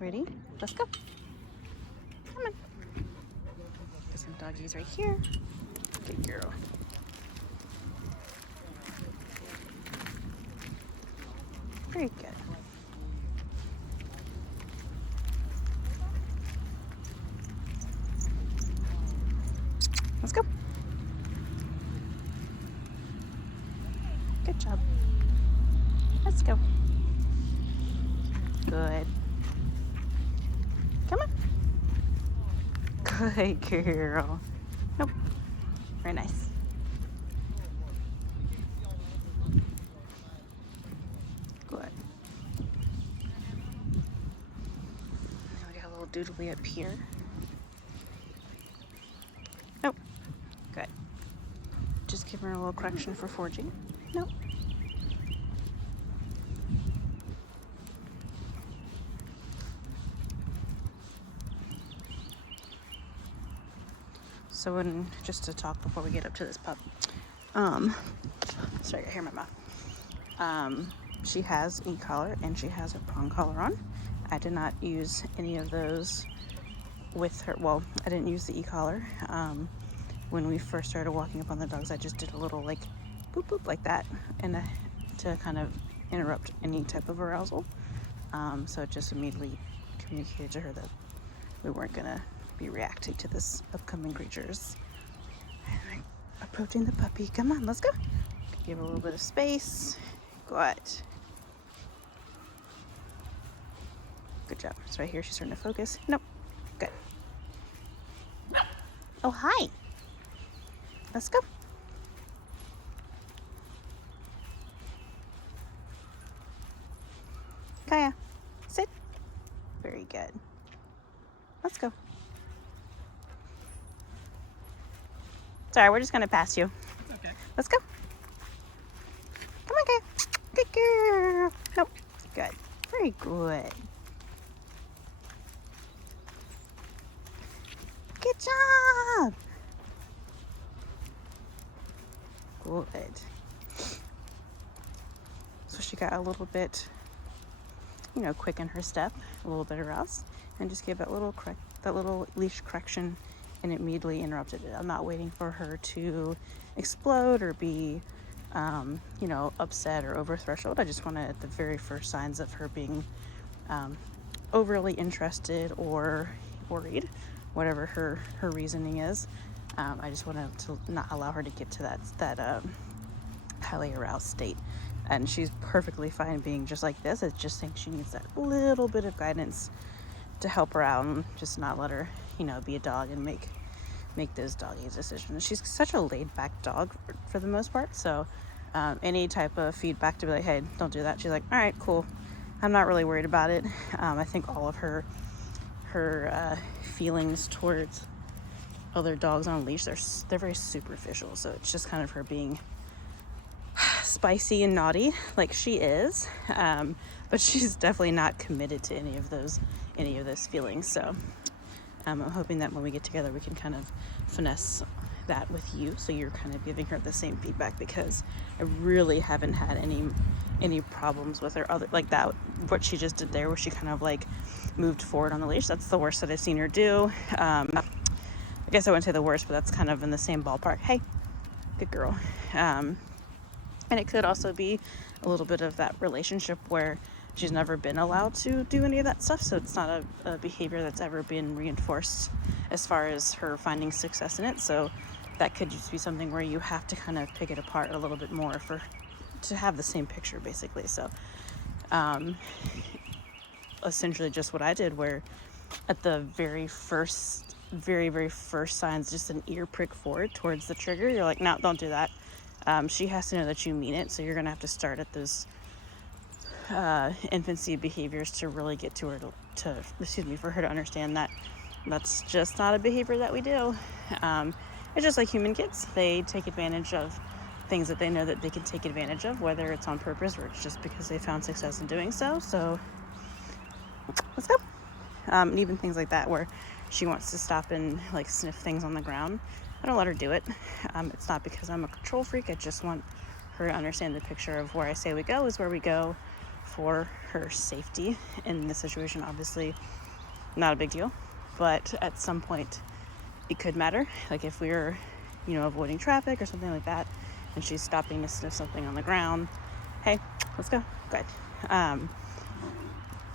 Ready? Let's go. Come on. Got some doggies right here. Good girl. Very good. Let's go. Good job. Let's go. Good. Come on. Good girl. Nope. Very nice. Good. We got a little doodly up here. Nope. Good. Just give her a little correction for forging. Nope. So when, just to talk before we get up to this pup, sorry, I hear my mouth. She has e-collar and she has a prong collar on. I did not use any of those with her. Well, I didn't use the e-collar. When we first started walking up on the dogs, I just did a little like boop boop like that, and to kind of interrupt any type of arousal. So it just immediately communicated to her that we weren't gonna be reacting to this upcoming creatures. And approaching the puppy. Come on, let's go. Give her a little bit of space. Good. Good job. It's right here. She's starting to focus. Nope. Good. Oh, hi. Let's go. Kaya, sit. Very good. Let's go. Sorry, we're just gonna pass you. It's okay. Let's go. Come on, Kaya. Good girl. Nope. Good. Very good. Good job. Good. So she got a little bit, quick in her step, a little bit aroused, and just gave that little leash correction, and immediately interrupted it. I'm not waiting for her to explode or be, upset or over threshold. I just want to, at the very first signs of her being overly interested or worried, whatever her reasoning is, I just wanted to not allow her to get to that highly aroused state. And she's perfectly fine being just like this. It's just think she needs that little bit of guidance to help her out and just not let her, be a dog and make those doggy decisions. She's such a laid back dog for the most part. So any type of feedback to be like, hey, don't do that. She's like, all right, cool. I'm not really worried about it. I think all of her feelings towards other dogs on a leash, they're very superficial. So it's just kind of her being spicy and naughty like she is, but she's definitely not committed to any of those feelings. So I'm hoping that when we get together we can kind of finesse that with you, so you're kind of giving her the same feedback, because I really haven't had any problems with her other like that, what she just did there, where she kind of like moved forward on the leash. That's the worst that I've seen her do. I guess I wouldn't say the worst, but that's kind of in the same ballpark. Hey, good girl. And it could also be a little bit of that relationship where she's never been allowed to do any of that stuff. So it's not a behavior that's ever been reinforced as far as her finding success in it. So that could just be something where you have to kind of pick it apart a little bit more to have the same picture, basically. So essentially just what I did, where at the very first signs, just an ear prick forward towards the trigger, you're like, no, don't do that. She has to know that you mean it, so you're gonna have to start at those infancy behaviors to really get to her for her to understand that that's just not a behavior that we do. It's just like human kids. They take advantage of things that they know that they can take advantage of, whether it's on purpose or it's just because they found success in doing so. So let's go. And even things like that where she wants to stop and like sniff things on the ground, I don't let her do it. It's not because I'm a control freak. I just want her to understand the picture of where I say we go is where we go for her safety in this situation. Obviously, not a big deal, but at some point it could matter. Like if we were, avoiding traffic or something like that, and she's stopping to sniff something on the ground, hey, let's go. Good.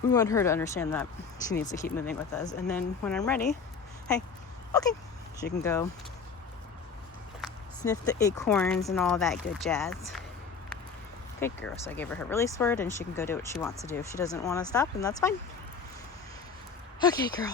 We want her to understand that she needs to keep moving with us. And then when I'm ready, hey, okay, she can go sniff the acorns and all that good jazz. Good girl. So I gave her her release word, and she can go do what she wants to do. If she doesn't want to stop, then that's fine. Okay, girl.